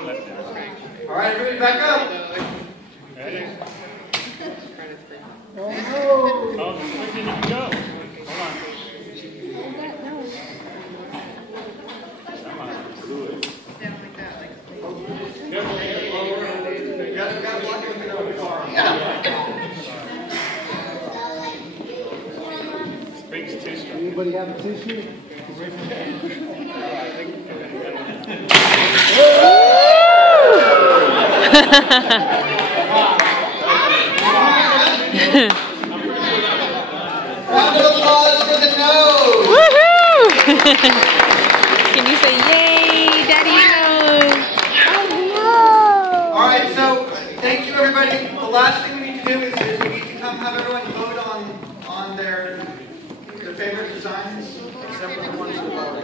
All right, everybody back up. Ready? Oh, no. Oh, quicker you can go. Hold on. Brings tissue. Anybody have a tissue? Round of applause for the nose. Woohoo! Can you say yay, Daddy knows? All right, so thank you, everybody. The last thing we need to do is we need to come have everyone vote on their favorite designs, except for the ones that are